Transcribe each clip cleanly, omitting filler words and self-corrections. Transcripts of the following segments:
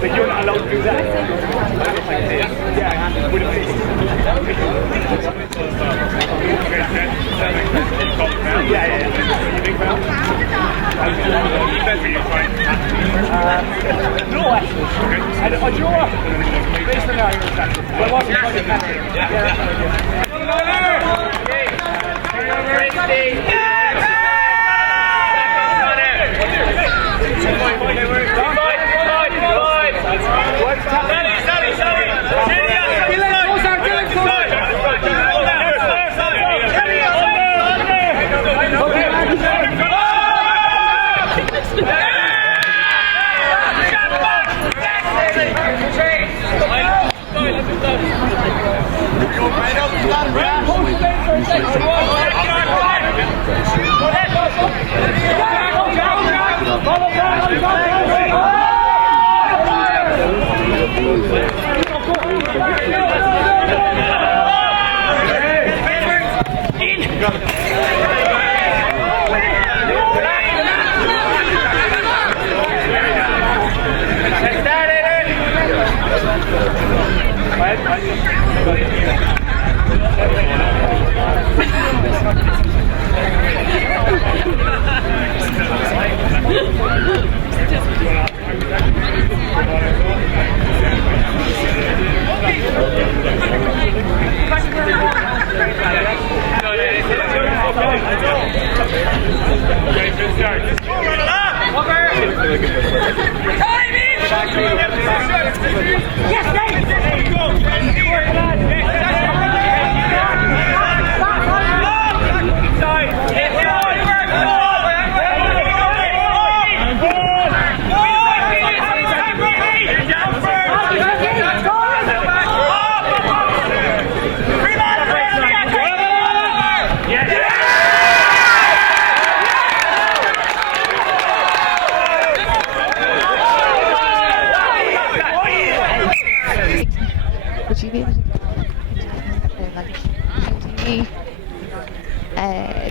But you're not allowed to do that. No, actually. And do you know what? Based on that, you're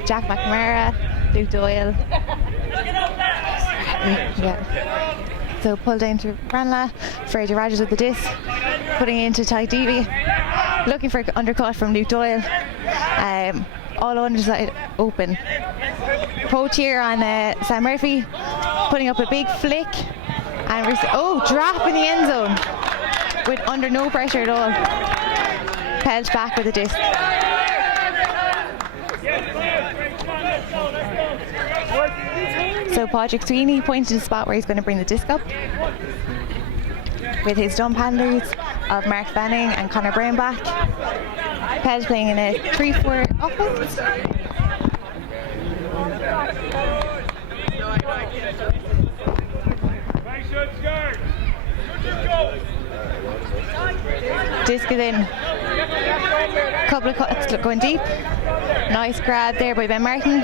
Jack McNamara, Luke Doyle. Yeah. So pulled down to Ranelagh, Fraser Rogers with the disc, putting it into tight DV, looking for an undercut from Luke Doyle. All underside open. Poach here on Sam Murphy, putting up a big flick, and drop in the end zone with under no pressure at all. PELT back with the disc. So Patrick Sweeney pointed to the spot where he's going to bring the disc up with his dump handlers of Mark Fanning and Conor Brown back. PELT playing in a 3-4 offense. Disc is in. Couple of cuts going deep. Nice grab there by Ben Martin.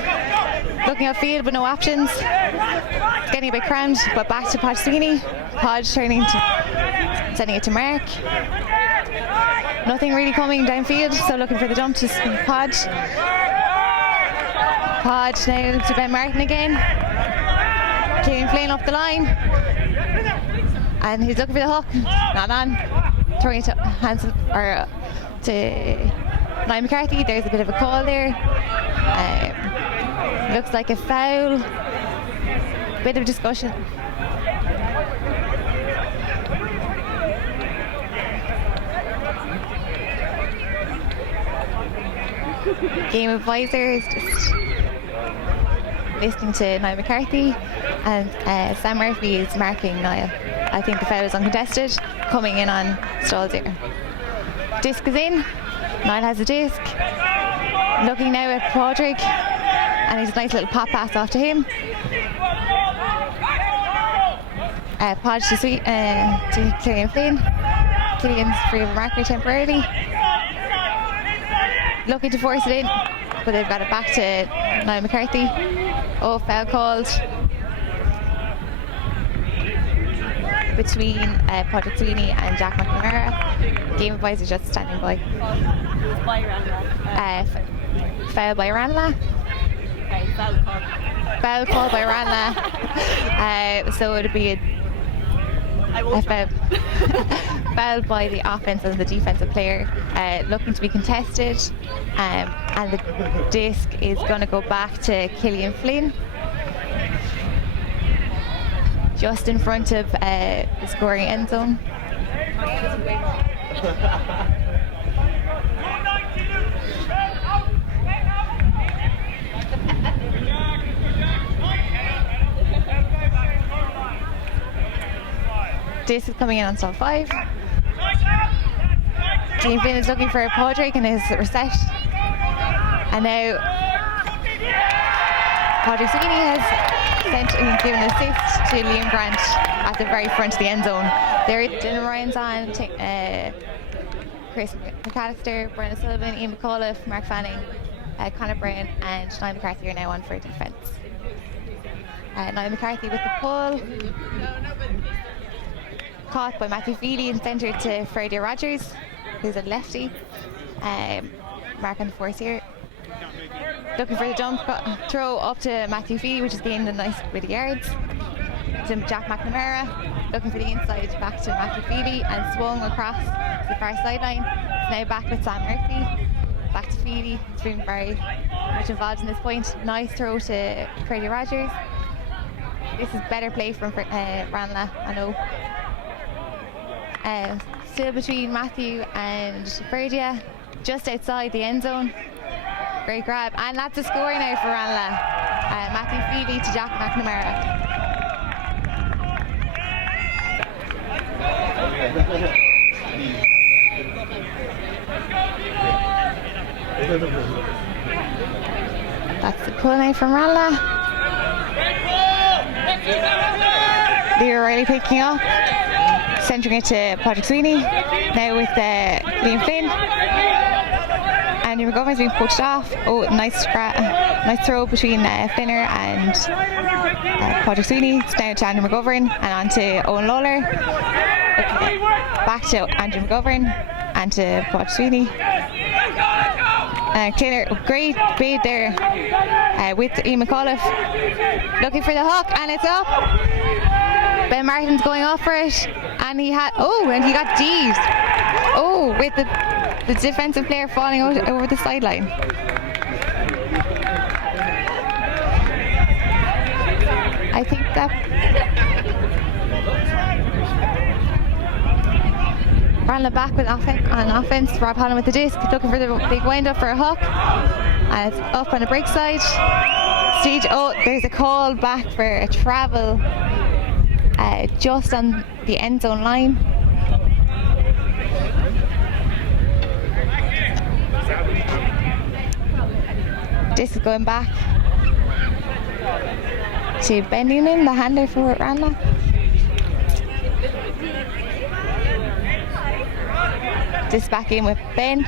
Looking upfield but no options. It's getting a bit crammed, but back to Podge Sweeney. Podge sending it to Mark. Nothing really coming downfield, so looking for the dump to Podge. Podge now to Ben Martin again. Killian Flynn up the line. And he's looking for the hook. Not on. Throwing it to Hansen or to Niall McCarthy. There's a bit of a call there. Looks like a foul. Bit of discussion. Game advisor is just listening to Niall McCarthy, and Sam Murphy is marking Niall. I think the foul is uncontested, coming in on stalls here. Disc is in, Niall has a disc, looking now at Padraig, and he's a nice little pop pass off to him. Podge to Killian Flynn. Killian's free of a marker temporarily. Looking to force it in, but they've got it back to Niall McCarthy. Oh, foul called between Padraig Sweeney and Jack McNamara. Game advisor just standing by. Foul by Ranelagh. Foul call by Ranelagh. So it would be a foul by the offense and the defensive player, looking to be contested, and the disc is going to go back to Killian Flynn, just in front of the scoring end zone. Disc is coming in on stall 5. Killian Flynn is looking for a Padraig and his reset. And now Padraig Sweeney has given an assist to Liam Grant at the very front of the end zone. There, Dylan Ryan's on, Chris McAllister, Brendan Sullivan, Ian McAuliffe, Mark Fanning, Conor Brown, and Niall McCarthy are now on for defence. Niall McCarthy with the pull. Caught by Matthew Feely and centred to Freddie Rogers, who's a lefty. Mark on the force here. Looking for the jump throw up to Matthew Feely, which has gained a nice bit of yards. To Jack McNamara, looking for the inside back to Matthew Feely, and swung across the far sideline. It's now back with Sam Murphy. Back to Feely. It's been very much involved in this point. Nice throw to Freddie Rogers. This is better play from Ranelagh, I know. Still between Matthew and Ferdia, just outside the end zone. Great grab, and that's a score now for Ranelagh. Matthew Feely to Jack McNamara. That's the pull now from Ranelagh. They're really picking up. Centering it to Padraig Sweeney, now with Liam Flynn. Andrew McGovern's been pushed off. Oh, nice throw between Flinner and Padraig Sweeney. It's down to Andrew McGovern and on to Owen Lawler. Back to Andrew McGovern and to Padraig Sweeney. Cleaner, great bait there with Ian McAuliffe. Looking for the hook, and it's up. Ben Martin's going off for it, and he got D'd. Oh, with the defensive player falling over the sideline. I think that Ranelagh back with on offense. Rob Holland with the disc, looking for the big wind up for a hook, and it's up on the break side. There's a call back for a travel. Just on the end zone line. This is going back to Ben Noonan, the handler for Ranelagh. This back in with Ben.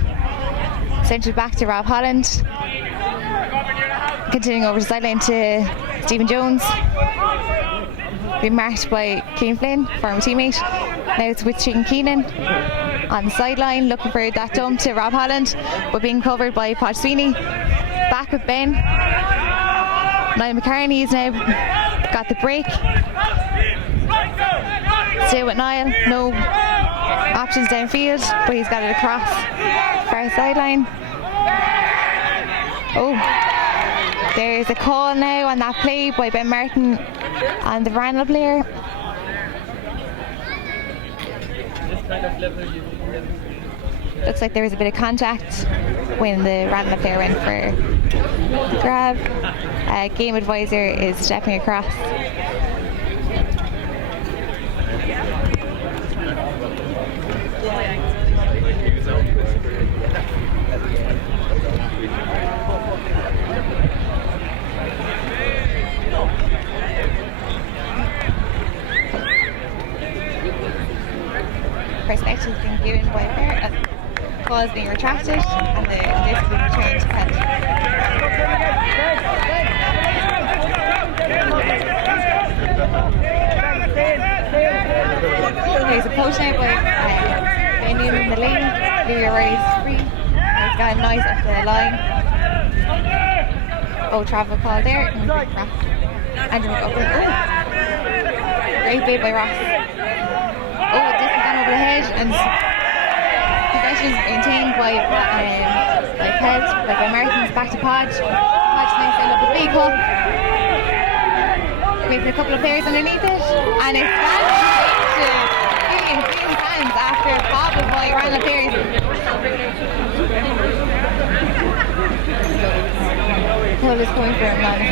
Centred back to Rob Holland. Continuing over the sideline to Stephen Jones. Being marked by Killian Flynn, former teammate. Now it's with Chicken Keenan on the sideline, looking for that dump to Rob Holland, but being covered by Padraig Sweeney. Back with Ben. Niall McCartney has now got the break. Still with Niall, no options downfield, but he's got it across far sideline. Oh, there's a call now on that play by Ben Martin on the Ranelagh player. Looks like there was a bit of contact when the Ranelagh player went for the grab. Game advisor is stepping across. Perspective has been given by a player, and call is being retracted, and the disc is being returned to PELT. There's a poach now by Ben in the lane. Louis O'Reilly's free. He's got a nice up the line. Oh, travel call there. Andrew McGuffin. Great bait by Ross. Oh, this is gone over the head, and possession is maintained by PELT, by Martins, back to Podge. Podge now set up a big hook. Making a couple of players underneath it, and it's gone to Killian Green's hands after a bobble by Ranelagh players. Pull is coming for Harte.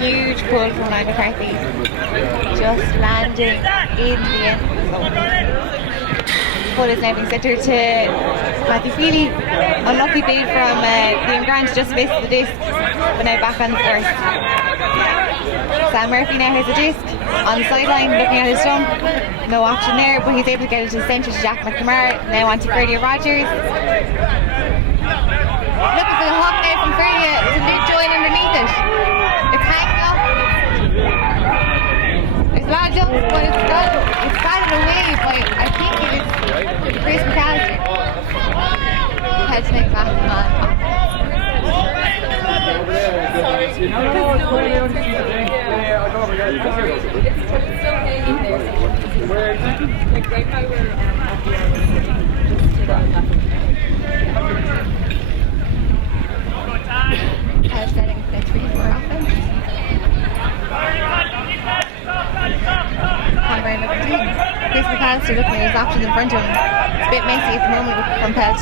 Huge pull from Áine McCarthy, just landing in the end zone. Pull is now being centred to Matthew Feely. Unlucky bait from Liam Grant, just missed the disc, but now back on the first. Sam Murphy now has a disc on the sideline, looking at his jump. No action there, but he's able to get it to the centre to Jack McNamara. Now on to Ferdy Rogers. Looking for the hawk now from Ferdy to lid join underneath it. It's hanging up. There's a lot of jumps, but it's batted away by, I think it is Chris McAllister. Head to make back on. Setting the 3-4 offense. Conrad number 10. Chris McAllister looking at his options in front of him. It's a bit messy at the moment from PELT.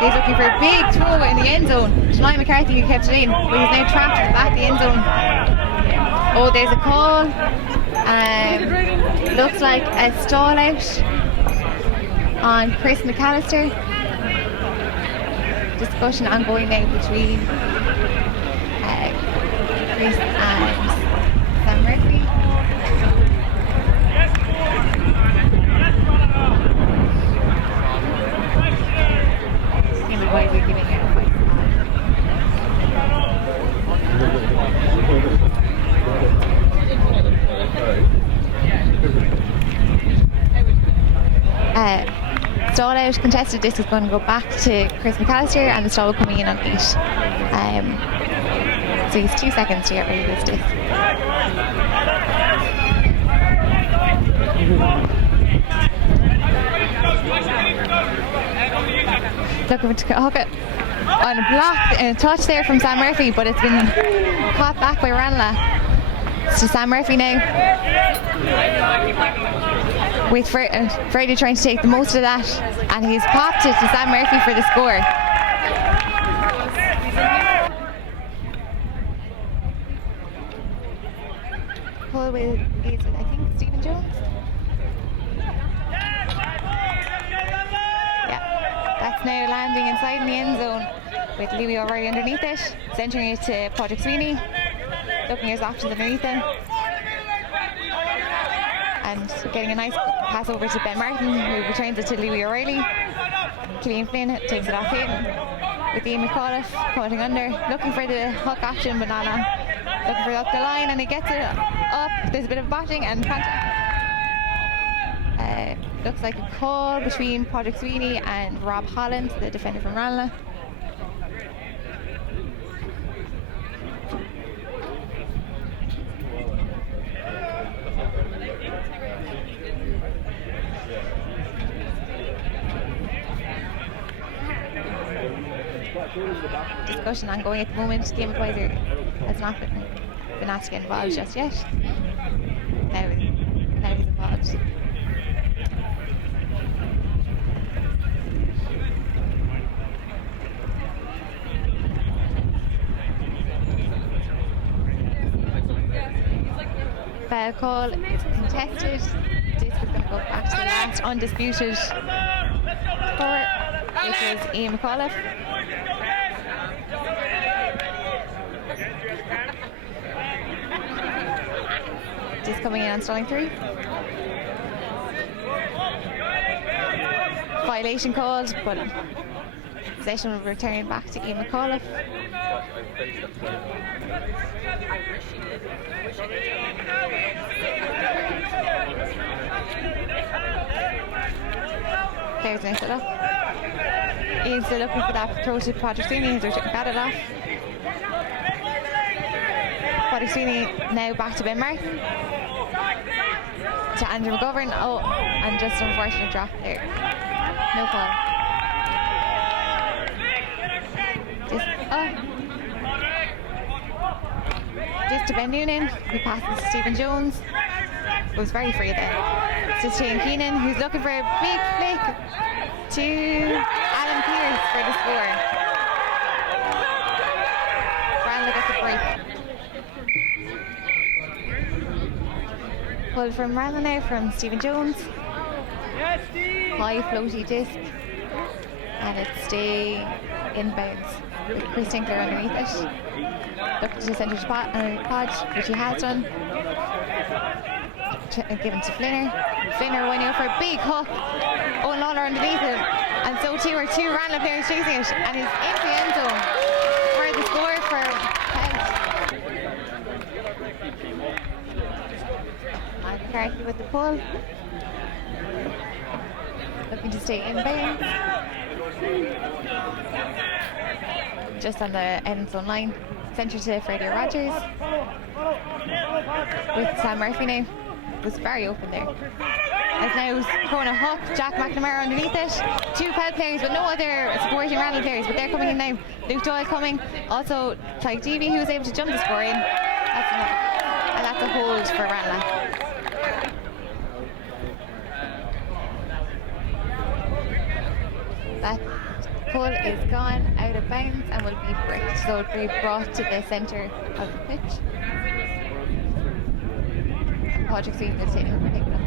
He's looking for a big throw in the end zone. Janai McCarthy who kept it in, but he's now trapped at the back of the end zone. Oh, there's a call. Looks like a stall out on Chris McAllister. Discussion ongoing now between Chris and Sam Murphy. Why are we giving it a fight? Stall out, contested disc is going to go back to Chris McAllister, and the stall will coming in on 8. So he's 2 seconds to get rid of this disc. Looking to hook it on a block and a touch there from Sam Murphy, but it's been caught back by Ranelagh. It's to Sam Murphy now, with Freddie trying to take the most of that, and he's popped it to Sam Murphy for the score. Pull with I think Stephen Jones. That's now landing inside in the end zone with Louis O'Reilly underneath it, centering it to Patrick Sweeney, looking at his options underneath him, and getting a nice pass over to Ben Martin, who returns it to Louis O'Reilly. Killian Flynn takes it off him with Ian McAuliffe cutting under, looking for the hook option but not on, looking for up the line, and he gets it up. There's a bit of botching and contact. Looks like a call between Patrick Sweeney and Rob Holland, the defender from Ranelagh. Discussion ongoing at the moment. Game advisor has not been asked to get involved just yet. Now he's involved. God. Foul call is contested. This is going to go back to the last undisputed score, which is Ian McAuliffe. Just coming in on stalling 3. Violation called, but possession will return back to Ian McAuliffe. There's nice it up. Ian's still looking for that throw to Podricini, who's got it off. Podricini now back to Finbarr. To Andrew McGovern. Oh, and just an unfortunate drop there. No call. Just to Ben Noonan, who passes to Stephen Jones. It was very free there. To Shane Keenan, who's looking for a big flick to Alan Pierce for the score. Ranelagh gets a break. Pull from Ranelagh now from Stephen Jones. High floaty disc. And it stay inbounds with Chris Tinkler underneath it. Looking to centre to Podge, which he has done. Given to Flinner. Flinner went out for a big hook. Owen Lawler underneath it. And so too are 2 Ranelagh players chasing it. And he's into the end zone for the score for PELT. And McCarthy with the pull. Looking to stay in bounds. Just on the end zone line. Centre to Freddie Rogers. With Sam Murphy now. It was very open there. As now throwing a hook, Jack McNamara underneath it. 2 PELT players, but no other supporting Ranelagh players, but they're coming in now. Luke Doyle coming. Also, Tyke Deavy, who was able to jump the score in. And that's a hold for Ranelagh. That pull is gone out of bounds and will be bricked, so it will be brought to the centre of the pitch. Podrick seeing the stadium and pick it up.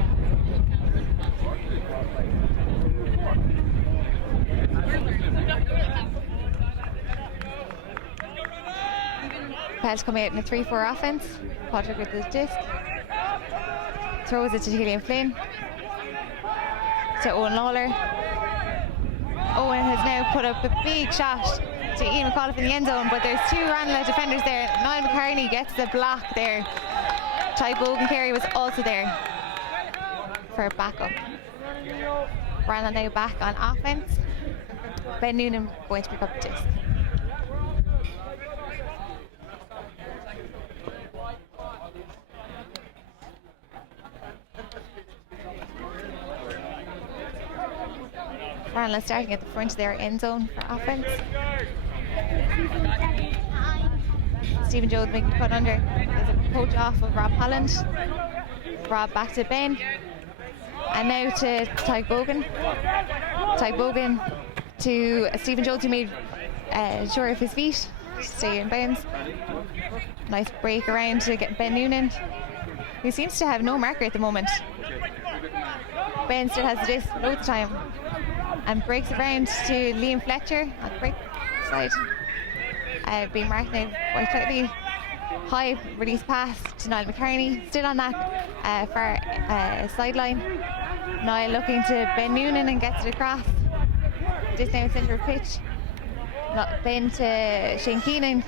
PELT coming out in a 3-4 offence. Podrick with the disc. Throws it to Gillian Flynn. To Owen Lawler. Owen has now put up a big shot to Ian McAuliffe in the end zone, but there's 2 Ranelagh defenders there. Niall McCartney gets the block there. Ty Bogan-Carey was also there for backup. Ranelagh now back on offence. Ben Noonan going to pick up the disc. Ranelagh starting at the front of their end zone for offence. Stephen Jones making the cut under. There's a poach off of Rob Holland. Rob back to Ben. And now to Ty Bogan. Ty Bogan to Stephen Jones, who made sure of his feet. Stay in bounds. Nice break around to get Ben Noonan, who seems to have no marker at the moment. Ben still has the disc loads of time. And breaks around to Liam Fletcher on the break side. Being marked now quite tightly. High release pass to Niall McCartney. Still on that far sideline. Niall looking to Ben Noonan and gets it across. Just now centre of pitch. Ben to Shane Keenan.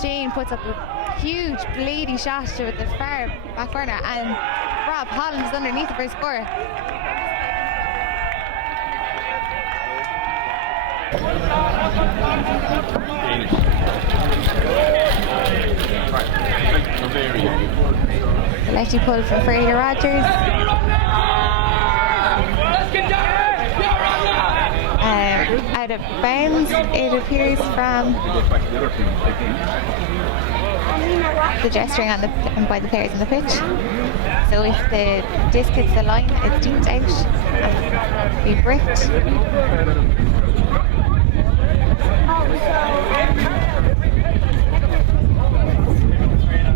Shane puts up a huge bladey shot to the far back corner, and Rob Holland is underneath it for a score. The lefty pull from Fraser Rogers. Out of bounds, it appears from the gesturing on by the players on the pitch. So if the disc hits the line, it's deemed out and be bricked.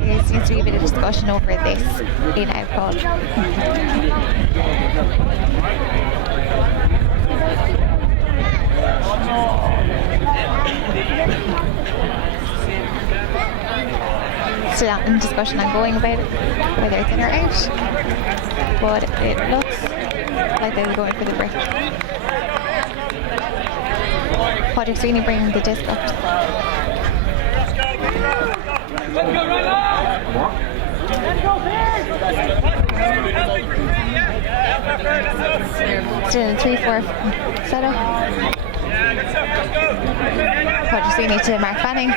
There seems to be a bit of discussion over this in our call. Still in discussion ongoing about it, whether it's in or out, but it looks like they're going for the brick. Patrick Sweeney bringing the disc up. Still in 3-4 setup. Patrick Sweeney to Mark Fanning.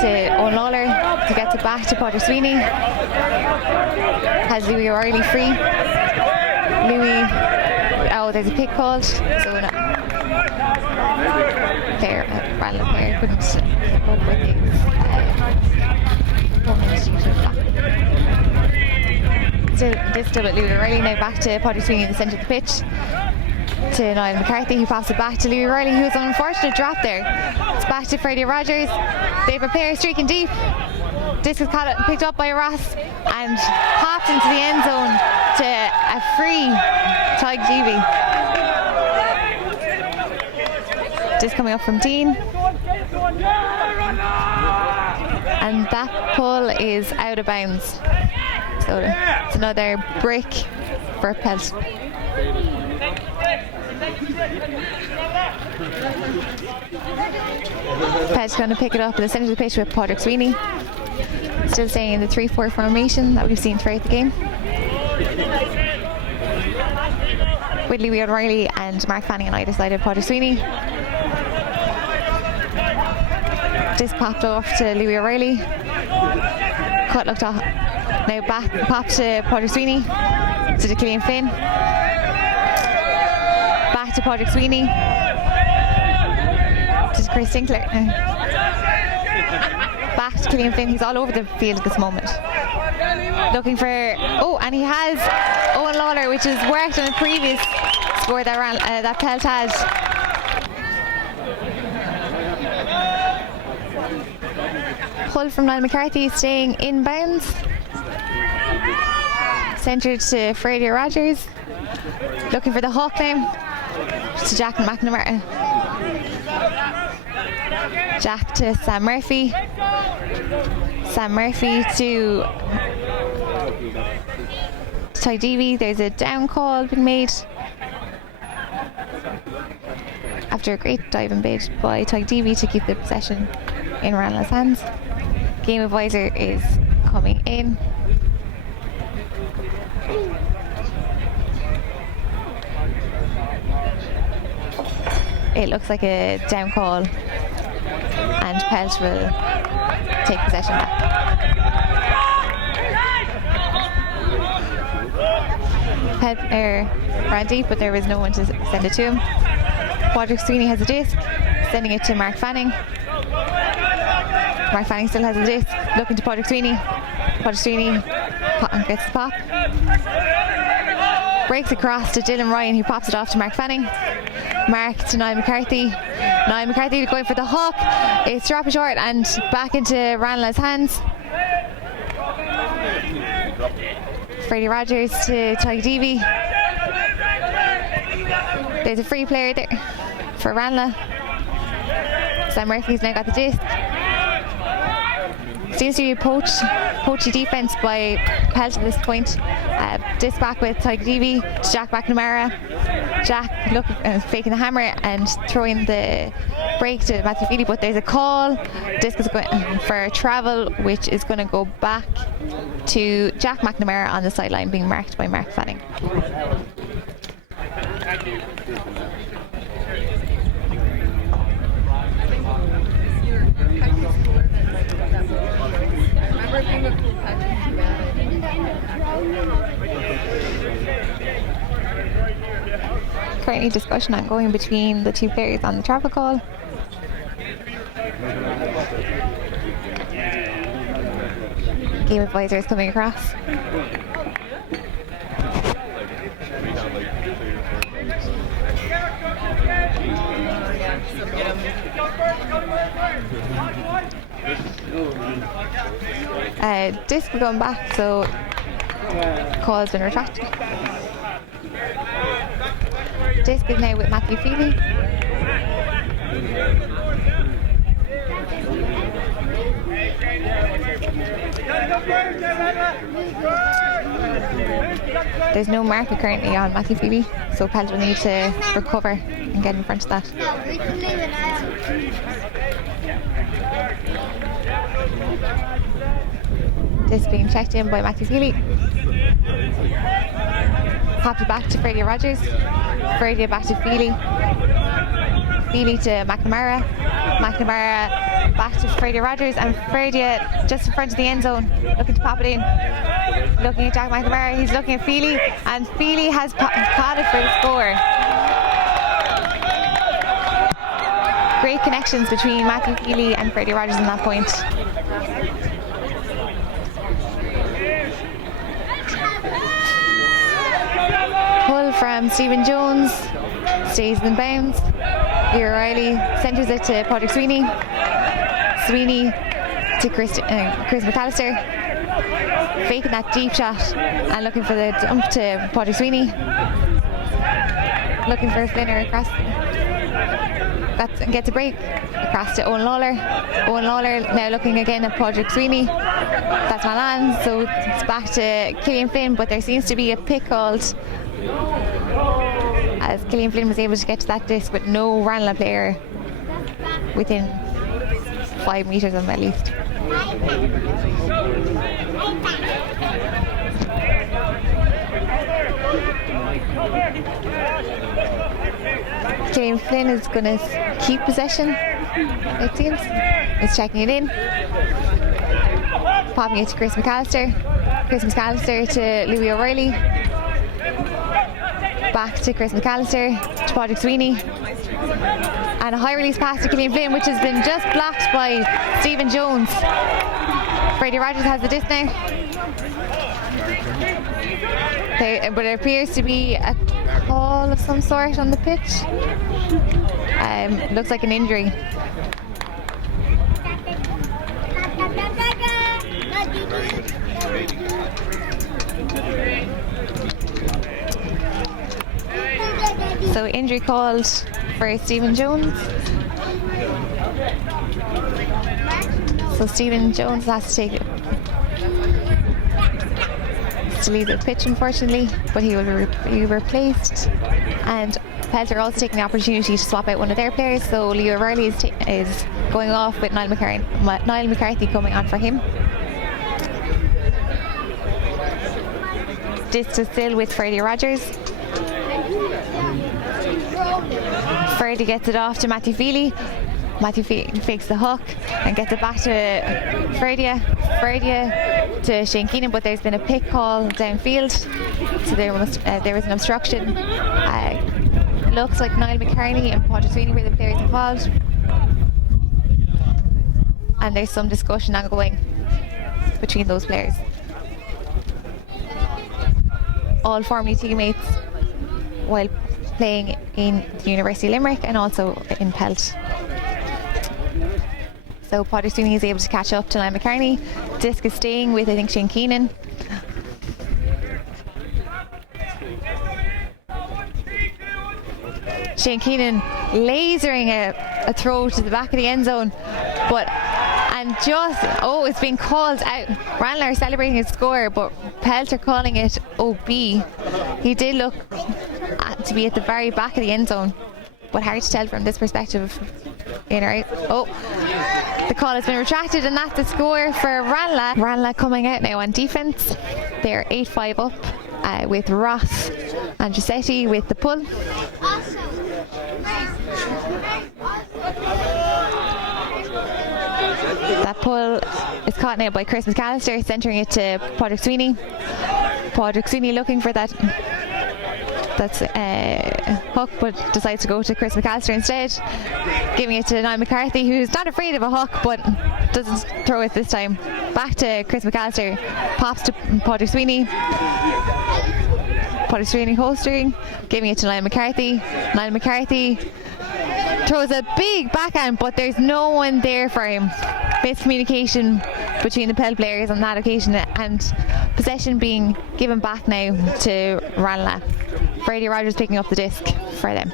To Owen Lawler to get it back to Patrick Sweeney. Has Louis O'Reilly free. Louis, oh, there's a pick called, so no. Ranelagh player couldn't cope with his so this still with Louis O'Reilly. Now back to Patrick Sweeney in the centre of the pitch. To Niall McCarthy, who passed it back to Louis O'Reilly, who was an unfortunate drop there. It's back to Freddie Rogers. They have a player streaking deep. Disc is picked up by Ross and popped into the end zone to a free Tyg Jeevy. Disc coming up from Dean. And that pull is out of bounds. So it's another break for PELT. PELT's going to pick it up in the centre of the pitch with Patrick Sweeney. Still staying in the 3-4 formation that we've seen throughout the game. With Louis O'Reilly and Mark Fanning on either side of Patrick Sweeney. This popped off to Louis O'Reilly. Cut looked off. Now back pop to Patrick Sweeney. To Killian Flynn. Back to Patrick Sweeney. To Chris Sinclair. Back to Killian Flynn. He's all over the field at this moment. Looking for, oh, and he has Owen Lawler, which has worked on a previous score that PELT had. Pull from Niall McCarthy, staying inbounds. Centred to Freddie Rogers. Looking for the hook now. To Jack McNamara. Jack to Sam Murphy. Sam Murphy to Ty Deavy. There's a down call being made after a great diving bid by Ty Deavy to keep the possession in Ranelagh's hands. Game advisor is coming in. It looks like a down call, and PELT will take possession back. PELT ran deep, but there was no one to send it to him. Patrick Sweeney has a disc, sending it to Mark Fanning. Mark Fanning still has a disc, looking to Patrick Sweeney. Patrick Sweeney gets the pop. Breaks across to Dylan Ryan, who pops it off to Mark Fanning. Mark to Niall McCarthy. Niall McCarthy going for the hook. It's dropping short and back into Ranelagh's hands. Freddie Rogers to Tyg Deavy. There's a free player there for Ranelagh. Sam Murphy's now got the disc. Seems to be a poachy defence by PELT at this point. Disc back with Tyg Deavy to Jack McNamara. Jack faking the hammer and throwing the break to Matthew Feely, but there's a call. Disc is going for travel, which is going to go back to Jack McNamara on the sideline, being marked by Mark Fanning. Thank you. Currently discussion ongoing between the two players on the travel call. Game advisor is coming across. Disc will going back, so call has been retracted. Disc is now with Matthew Feely. There's no marker currently on Matthew Feely, so PELT will need to recover and get in front of that. This being checked in by Matthew Feely. Popped it back to Freddie Rogers. Freddie back to Feely. Feely to McNamara. McNamara back to Freddie Rogers, and Freddie just in front of the end zone, looking to pop it in. Looking at Jack McNamara, he's looking at Feely, and Feely has caught it for the score. Great connections between Matthew Feely and Freddie Rogers on that point. Pull from Stephen Jones, stays in bounds. Leo O'Reilly centres it to Patrick Sweeney. Sweeney to Chris McAllister. Faking that deep shot and looking for the dump to Patrick Sweeney. Looking for a spinner across. That gets a break across to Owen Lawler. Owen Lawler now looking again at Patrick Sweeney. That's Malan, so it's back to Killian Flynn, but there seems to be a pick called as Killian Flynn was able to get to that disc with no Ranelagh player within 5 metres of him at least. Killian Flynn is going to keep possession, it seems. He's checking it in. Popping it to Chris McAllister. Chris McAllister to Louis O'Reilly. Back to Chris McAllister, to Patrick Sweeney. And a high release pass to Killian Flynn, which has been just blocked by Stephen Jones. Freddie Rogers has the disc now. But it appears to be a call of some sort on the pitch. Looks like an injury. So injury called for Stephen Jones. So Stephen Jones has to take it. To leave the pitch, unfortunately, but he will be replaced. And PELT are also taking the opportunity to swap out one of their players. So Leo O'Reilly is going off with Niall McCarthy coming on for him. This is still with Freddie Rogers. Freddie gets it off to Matthew Feely. Matthew fakes the hook and gets it back to Freddie to Shane Keenan, but there's been a pick call downfield, so there was an obstruction. Looks like Niall McCartney and Patrick Sweeney were the players involved, and there's some discussion ongoing between those players. All formerly teammates while playing in the University of Limerick and also in PELT. So Patrick Sweeney is able to catch up to Niall McCartney. Disc is staying with, I think, Shane Keenan. Shane Keenan lasering a throw to the back of the end zone, it's been called out. Ranelagh are celebrating his score, but PELT are calling it OB. He did look to be at the very back of the end zone, but hard to tell from this perspective. In or out. Oh, the call has been retracted, and that's the score for Ranelagh. Ranelagh coming out now on defence. They're 8-5 up with Ross and Giuseppe with the pull. That pull is caught now by Chris McAllister, centering it to Patrick Sweeney. Patrick Sweeney looking for that that's hook, but decides to go to Chris McAllister instead, giving it to Niall McCarthy, who's not afraid of a hook but doesn't throw it this time. Back to Chris McAllister, pops to Padraig Sweeney. Padraig Sweeney holstering, giving it to Niall McCarthy. Niall McCarthy throws a big backhand, but there's no one there for him. Miscommunication between the PELT players on that occasion, and possession being given back now to Ranelagh. Brady Rogers picking up the disc for them.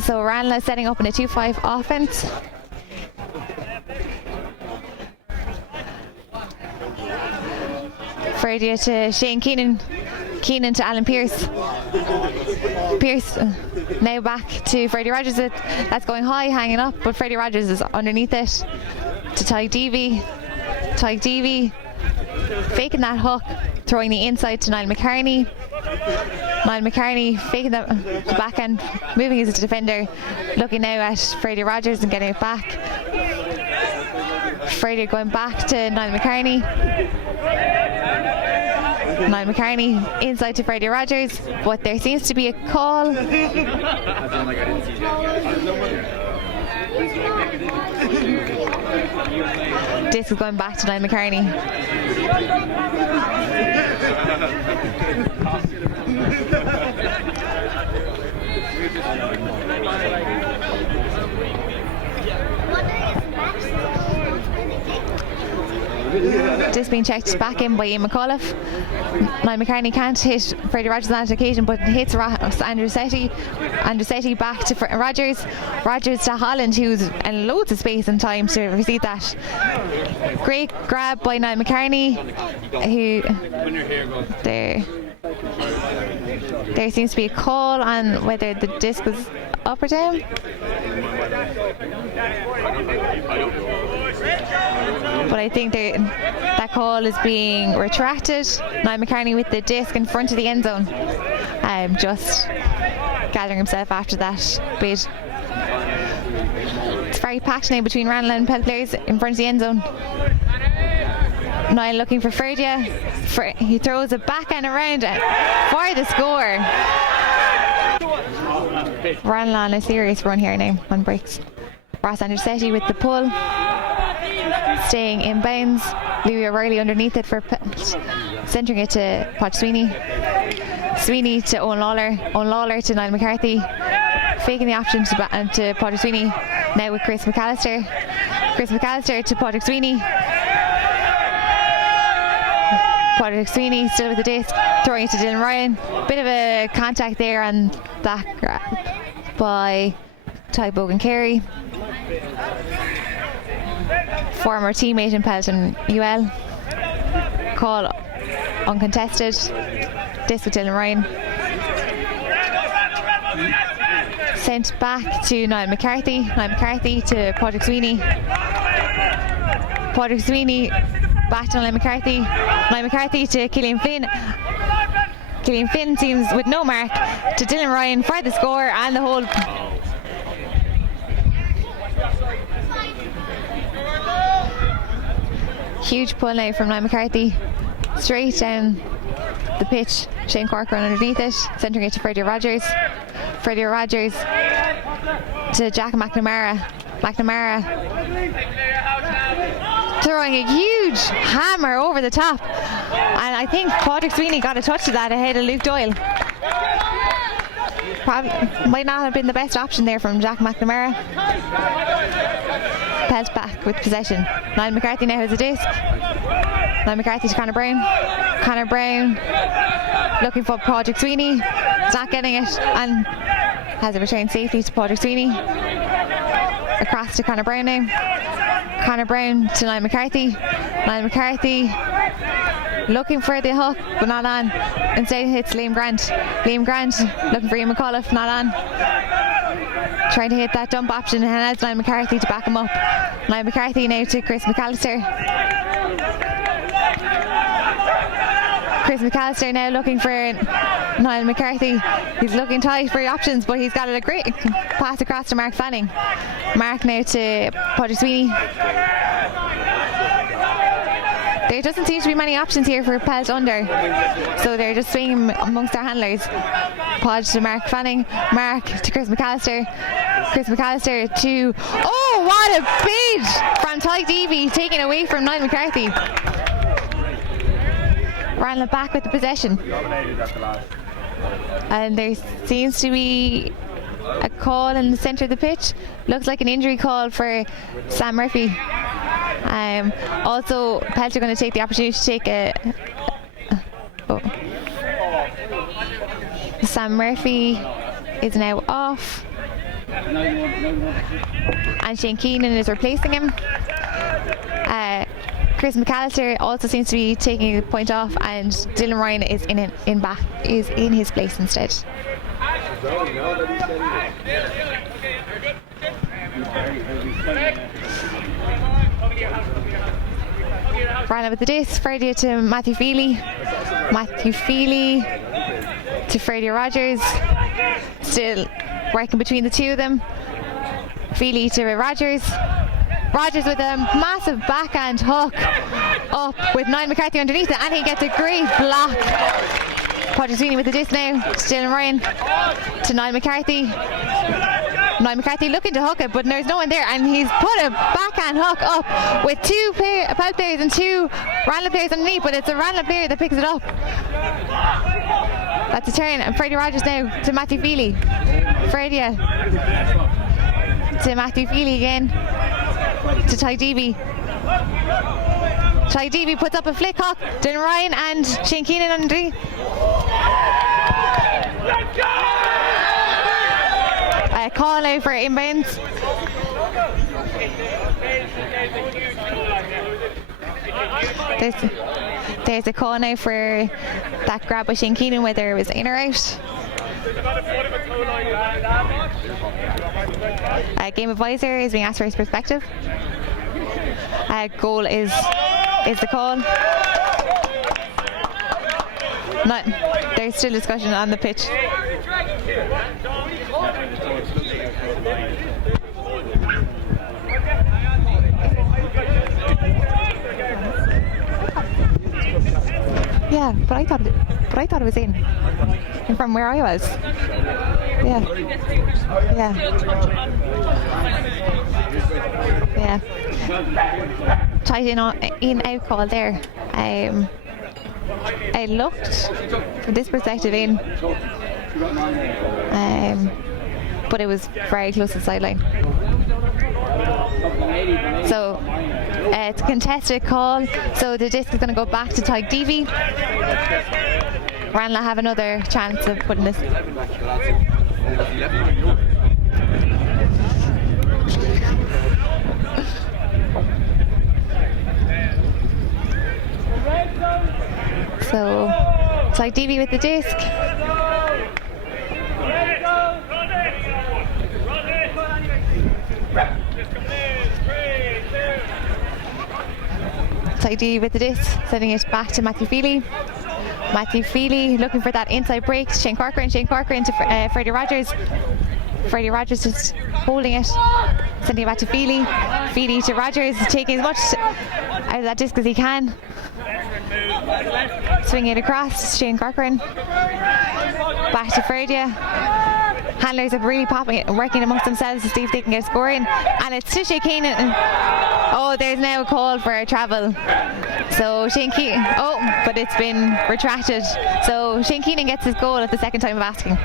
So Ranelagh setting up in a 2-5 offense. Fraidia to Shane Keenan. Keenan to Alan Pearce. Pearce now back to Freddie Rogers. That's going high, hanging up, but Freddie Rogers is underneath it. To Tyke Deavy. Tyke Deavy faking that hook, throwing the inside to Niall McCartney. Niall McCartney faking the backhand, moving as a defender, looking now at Freddie Rogers and getting it back. Freddie going back to Niall McCartney. Niall McCartney inside to Freddie Rogers, but there seems to be a call. Disc is going back to Niall McCartney. Disc being checked back in by Ian McAuliffe. Niall McCartney can't hit Freddie Rogers on that occasion, but hits Andrewsetti. Andrewsetti back to Rogers. Rogers to Holland, who's in loads of space and time to receive that. Great grab by Niall McCartney, who there seems to be a call on whether the disc was up or down. But I think that call is being retracted. Niall McCartney with the disc in front of the end zone. Just gathering himself after that bid. It's very packed now between Ranelagh and PELT players in front of the end zone. Niall looking for Fraidia. He throws it back and around for the score. Ranelagh on a serious run here now on breaks. Ross Andrewsetti with the pull. Staying in bounds. Louis O'Reilly underneath it for PELT. Centering it to Padraig Sweeney. Sweeney to Owen Lawler. Owen Lawler to Niall McCarthy. Faking the option to Padraig Sweeney. Now with Chris McAllister. Chris McAllister to Padraig Sweeney. Padraig Sweeney still with the disc, throwing it to Dylan Ryan. Bit of a contact there on that grab by Ty Bogan Carey, former teammate in PELT and UL. Call uncontested. Disc with Dylan Ryan. Sent back to Niall McCarthy. Niall McCarthy to Padraig Sweeney. Padraig Sweeney back to Niall McCarthy. Niall McCarthy to Killian Flynn. Killian Flynn seems with no mark to Dylan Ryan for the score and the hold. Huge pull now from Niall McCarthy. Straight down the pitch. Shane Corcoran underneath it. Centering it to Freddie Rogers. Freddie Rogers to Jack McNamara. McNamara throwing a huge hammer over the top, and I think Padraig Sweeney got a touch of that ahead of Luke Doyle. Probably might not have been the best option there from Jack McNamara. PELT back with possession. Niall McCarthy now has a disc. Niall McCarthy to Conor Brown. Conor Brown looking for Padraig Sweeney. He's not getting it and has a return safely to Padraig Sweeney. Across to Conor Brown now. Conor Brown to Niall McCarthy. Niall McCarthy looking for the hook but not on. Instead hits Liam Grant. Liam Grant looking for Ian McAuliffe, not on. Trying to hit that dump option and has Niall McCarthy to back him up. Niall McCarthy now to Chris McAllister. Chris McAllister now looking for Niall McCarthy. He's looking tight for options, but he's got a great pass across to Mark Fanning. Mark now to Padraig Sweeney. There doesn't seem to be many options here for PELT under, so they're just swinging amongst their handlers. Pod to Mark Fanning, Mark to Chris McAllister to, oh, what a beat from Ty Deavy, taken away from Niall McCarthy. Ranelagh back with the possession, and there seems to be a call in the centre of the pitch. Looks like an injury call for Sam Murphy. Also, PELT are going to take the opportunity to take Sam Murphy is now off, and Shane Keenan is replacing him. Chris McAllister also seems to be taking the point off, and Dylan Ryan is in his place instead. Ranelagh with the disc. Freddie to Matthew Feely. Matthew Feely to Freddie Rogers. Still working between the two of them. Feely to Rogers. Rogers with a massive backhand hook up with Niall McCarthy underneath it, and he gets a great block. Patrick Sweeney with the disc now to Dylan Ryan to Niall McCarthy. Niall McCarthy looking to hook it, but there's no one there, and he's put a backhand hook up with two PELT players and two Ranelagh players underneath, but it's a Ranelagh player that picks it up. That's a turn, and Freddie Rogers now to Matthew Feely. Freddie to Matthew Feely again to Ty Deavy. Ty Deavy puts up a flick hook. Dylan Ryan and Shane Keenan underneath. Call out for inbounds. There's a call now for that grab by Shane Keenan, whether it was in or out. Game advisor is being asked for his perspective. Goal is the call. There's still discussion on the pitch. Yeah, but I thought it was in. And from where I was. Yeah. Tight in out call there. I looked from this perspective in, but it was very close to the sideline. So it's a contested call, so the disc is going to go back to Ty Deavy. Ranelagh have another chance of putting this. So Ty Deavy with the disc. Ty Deavy with the disc, sending it back to Matthew Feely. Matthew Feely looking for that inside break to Shane Corcoran. Shane Corcoran to Freddie Rogers. Freddie Rogers just holding it, sending it back to Feely. Feely to Rogers, taking as much out of that disc as he can. Swinging it across to Shane Corcoran. Back to Freddie. Handlers are really popping it and working amongst themselves to see if they can get a score in. And it's to Shane Keenan. Oh, there's now a call for a travel. So Shane Keenan, but it's been retracted. So Shane Keenan gets his goal at the second time of asking.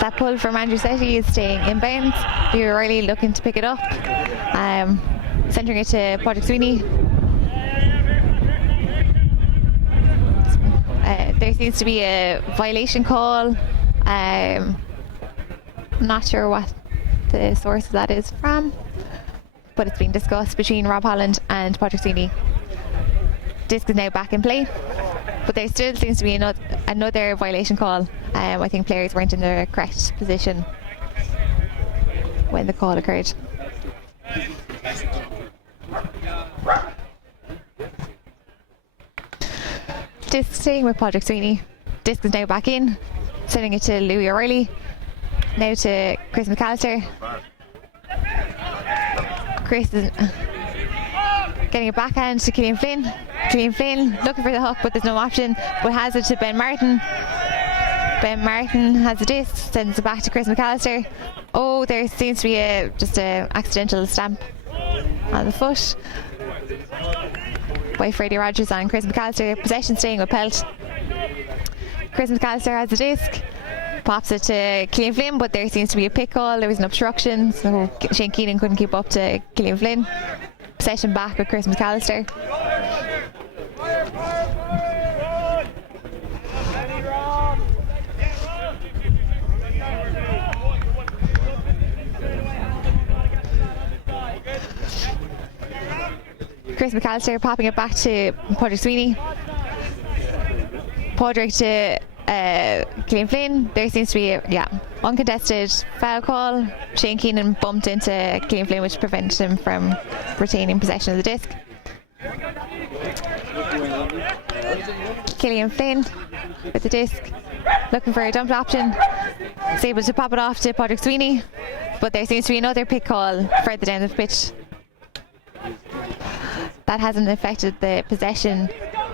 That pull from Andrew Setti is staying inbounds. Hugh O'Reilly looking to pick it up. Centering it to Patrick Sweeney. There seems to be a violation call. Not sure what the source of that is from, but it's being discussed between Rob Holland and Patrick Sweeney. Disc is now back in play, but there still seems to be another violation call. I think players weren't in the correct position when the call occurred. Disc staying with Patrick Sweeney. Disc is now back in, sending it to Louis O'Reilly. Now to Chris McAllister. Chris is getting a backhand to Cillian Flynn. Cillian Flynn looking for the hook, but there's no option, but has it to Ben Martin. Ben Martin has the disc, sends it back to Chris McAllister. Oh, there seems to be just an accidental stamp on the foot by Freddie Rogers and Chris McAllister. Possession staying with PELT. Chris McAllister has the disc, pops it to Cillian Flynn, but there seems to be a pick call. There was an obstruction, so Shane Keenan couldn't keep up to Cillian Flynn. Possession back with Chris McAllister. Chris McAllister popping it back to Padraig Sweeney. Padraig to Cillian Flynn. There seems to be a uncontested foul call. Shane Keenan bumped into Cillian Flynn, which prevented him from retaining possession of the disc. Cillian Flynn with the disc, looking for a dump option. Is able to pop it off to Padraig Sweeney, but there seems to be another pick call further down the pitch. That hasn't affected the possession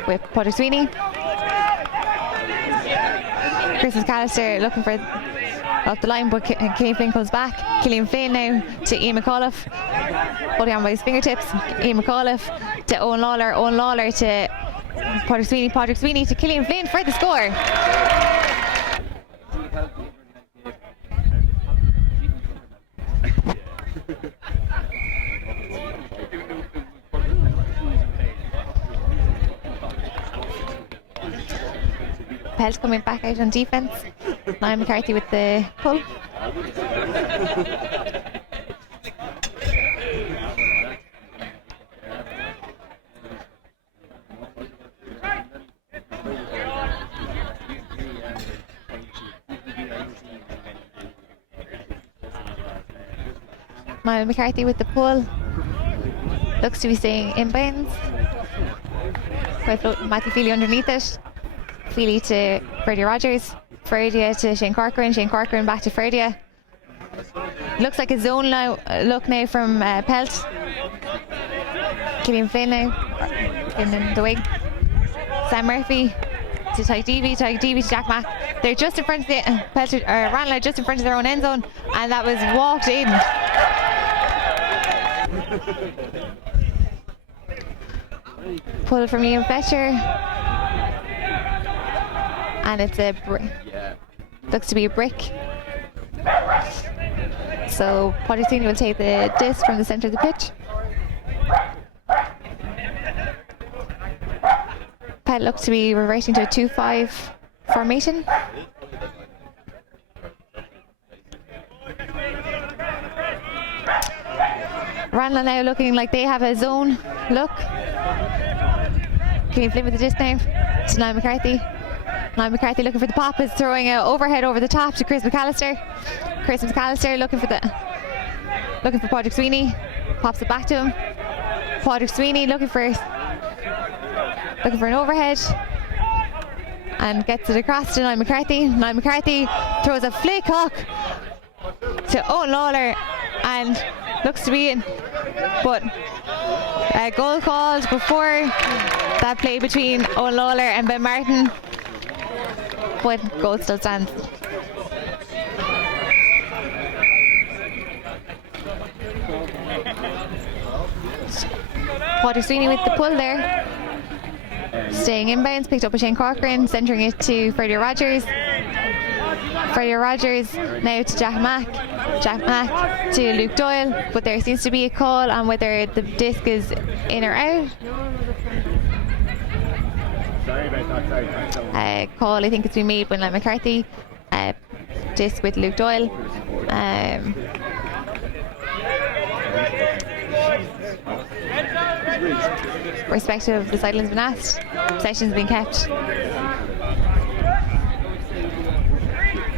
with Padraig Sweeney. Chris McAllister looking for off the line, but Cillian Flynn comes back. Cillian Flynn now to Ian McAuliffe, holding on by his fingertips. Ian McAuliffe to Owen Lawler. Owen Lawler to Padraig Sweeney. Padraig Sweeney to Cillian Flynn for the score. PELT coming back out on defence. Niall McCarthy with the pull. Niall McCarthy with the pull. Looks to be staying inbounds. Quite floating Matthew Feely underneath it. Feely to Freddie Rogers. Freddie to Shane Corcoran. Shane Corcoran back to Freddie. Looks like a zone now. Look now from PELT. Cillian Flynn now in the wing. Sam Murphy to Tyke Deavy. Tyke Deavy to Jack Mack. They're just in front of the Ranelagh, just in front of their own end zone, and that was walked in. Pull from Ian Fletcher, and it's a looks to be a brick. So Padraig Sweeney will take the disc from the centre of the pitch. PELT looks to be reverting to a 2-5 formation. Ranelagh now looking like they have a zone look. Cillian Flynn with the disc now to Niall McCarthy. Niall McCarthy looking for the pop, is throwing an overhead over the top to Chris McAllister. Chris McAllister looking for Padraig Sweeney, pops it back to him. Padraig Sweeney looking for an overhead and gets it across to Niall McCarthy. Niall McCarthy throws a flick hook to Owen Lawler and looks to be in, but a goal called before that play between Owen Lawler and Ben Martin, but goal still stands. Padraig Sweeney with the pull there, staying inbounds, picked up by Shane Corcoran, centering it to Freddie Rogers. Freddie Rogers now to Jack Mack. Jack Mack to Luke Doyle, but there seems to be a call on whether the disc is in or out. Call, I think it's been made by Niall McCarthy. Disc with Luke Doyle. Respective of the sideline's been asked. Possession's been kept.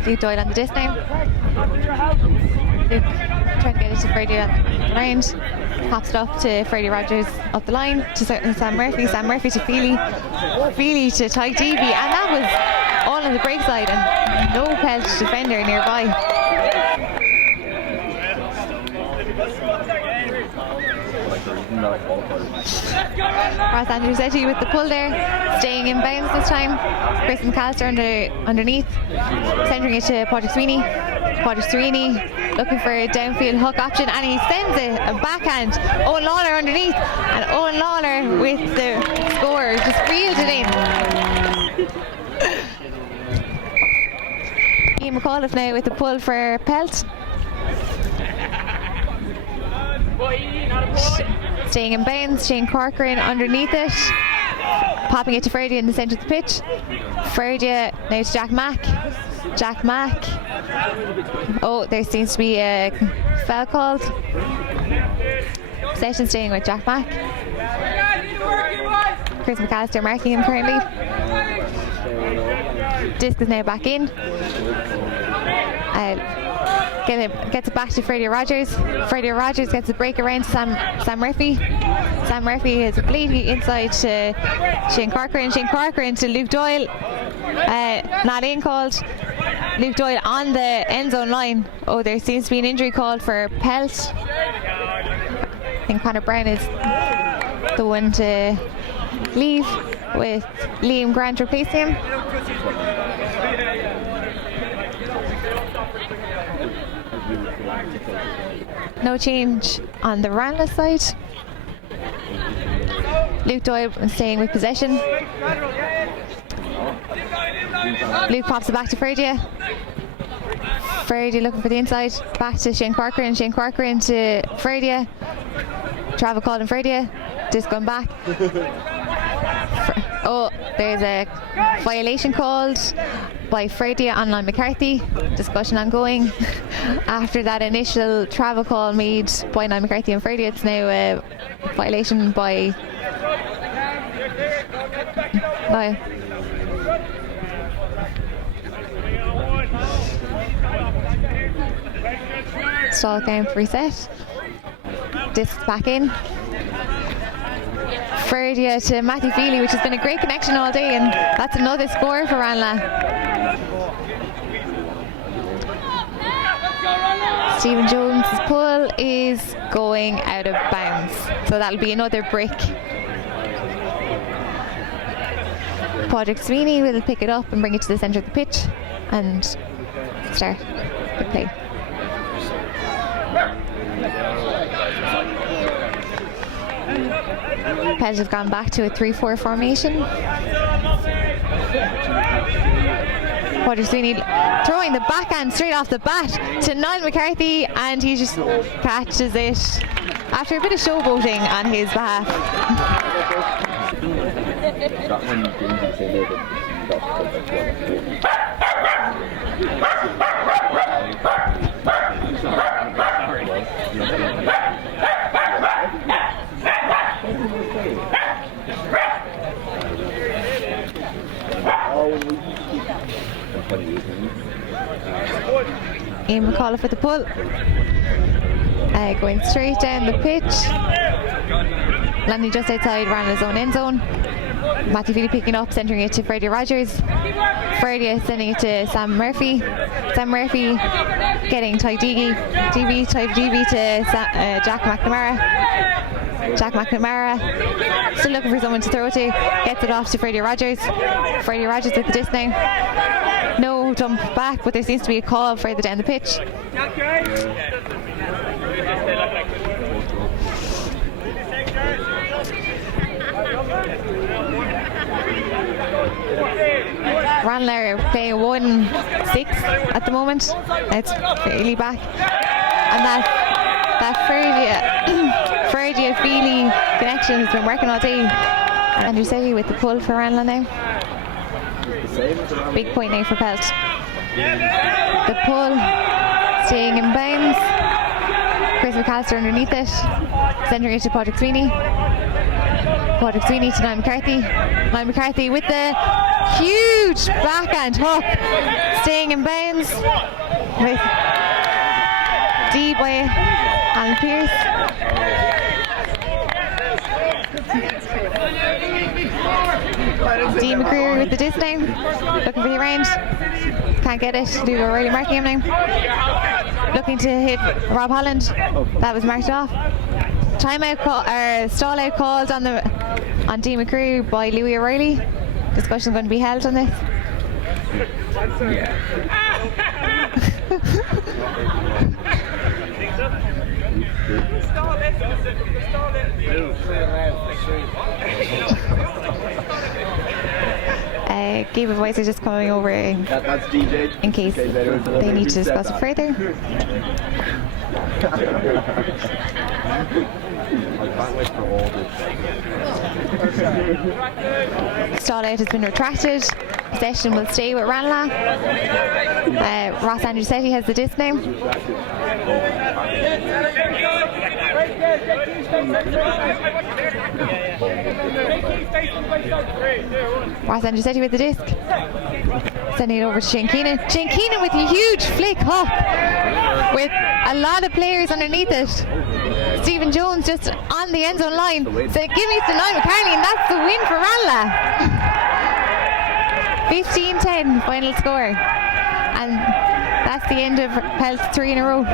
Luke Doyle on the disc now. Luke trying to get it to Freddie around. Pops it up to Freddie Rogers up the line to Sam Murphy. Sam Murphy to Feely. Feely to Tyke Deavy, and that was all on the break side and no PELT defender nearby. Ross Andrewsetti with the pull there, staying in bounds this time. Chris McAllister underneath, centering it to Patrick Sweeney. Patrick Sweeney looking for a downfield hook option, and he sends it a backhand. Owen Lawler underneath, and Owen Lawler with the score, just reeled it in. Ian McAuliffe now with the pull for PELT. Staying in bounds, Shane Corcoran underneath it, popping it to Ferdy in the centre of the pitch. Ferdy now to Jack Mack. Jack Mack. Oh, there seems to be a foul called. Possession staying with Jack Mack. Chris McAllister marking him currently. Disc is now back in. Gets it back to Freddie Rogers. Freddie Rogers gets a break around to Sam Murphy. Sam Murphy is completely inside to Shane Corcoran. Shane Corcoran to Luke Doyle. Not in called. Luke Doyle on the end zone line. Oh, there seems to be an injury called for PELT. I think Conor Brown is the one to leave, with Liam Grant replacing him. No change on the Ranelagh side. Luke Doyle staying with possession. Luke pops it back to Ferdy. Ferdy looking for the inside. Back to Shane Corcoran. Shane Corcoran to Ferdy. Travel called in Ferdy. Disc going back. Oh, there's a violation called by Ferdy on Niall McCarthy. Discussion ongoing. After that initial travel call made by Niall McCarthy and Ferdy, it's now a violation by Niall. Stall count reset. Disc back in. Ferdy to Matthew Feely, which has been a great connection all day, and that's another score for Ranelagh. Stephen Jones' pull is going out of bounds, so that'll be another brick. Patrick Sweeney will pick it up and bring it to the centre of the pitch and start the play. PELT have gone back to a 3-4 formation. Patrick Sweeney throwing the backhand straight off the bat to Niall McCarthy, and he just catches it after a bit of showboating on his behalf. Ian McAuliffe with the pull. Going straight down the pitch. Landing just outside Ranelagh's own end zone. Matthew Feely picking up, centering it to Ferdy Rogers. Ferdy sending it to Sam Murphy. Sam Murphy getting tight DB to Jack McNamara. Jack McNamara still looking for someone to throw to. Gets it off to Ferdy Rogers. Ferdy Rogers with the disc now. No jump back, but there seems to be a call further down the pitch. Ranelagh are playing 1-6 at the moment. It's fairly back, and that Ferdy Feely connection has been working all day. And Andrewsetti with the pull for Ranelagh now. Big point now for PELT. The pull staying in bounds. Chris McAllister underneath it, centering it to Patrick Sweeney. Patrick Sweeney to Niall McCarthy. Niall McCarthy with the huge backhand hook, staying in bounds with D by Alan Pearce. Dean McCreary with the disc now, looking for the range, can't get it. Luke O'Reilly marking him now, looking to hit Rob Holland. That was marked off. timeout stall out called on Dee McCrew by Louis O'Reilly. Discussion going to be held on this. Gabe Boys are just coming over in case they need to discuss it further. Stall out has been retracted. Possession will stay with Ranelagh. Ross Andrewsetti has the disc now. Ross Andrewsetti with the disc. Sending it over to Shane Keenan. Shane Keenan with a huge flick up with a lot of players underneath it. Stephen Jones just on the end zone line. So give me to Niall McCartney, and that's the win for Ranelagh. 15-10 final score. And that's the end of PELT 3 in a row.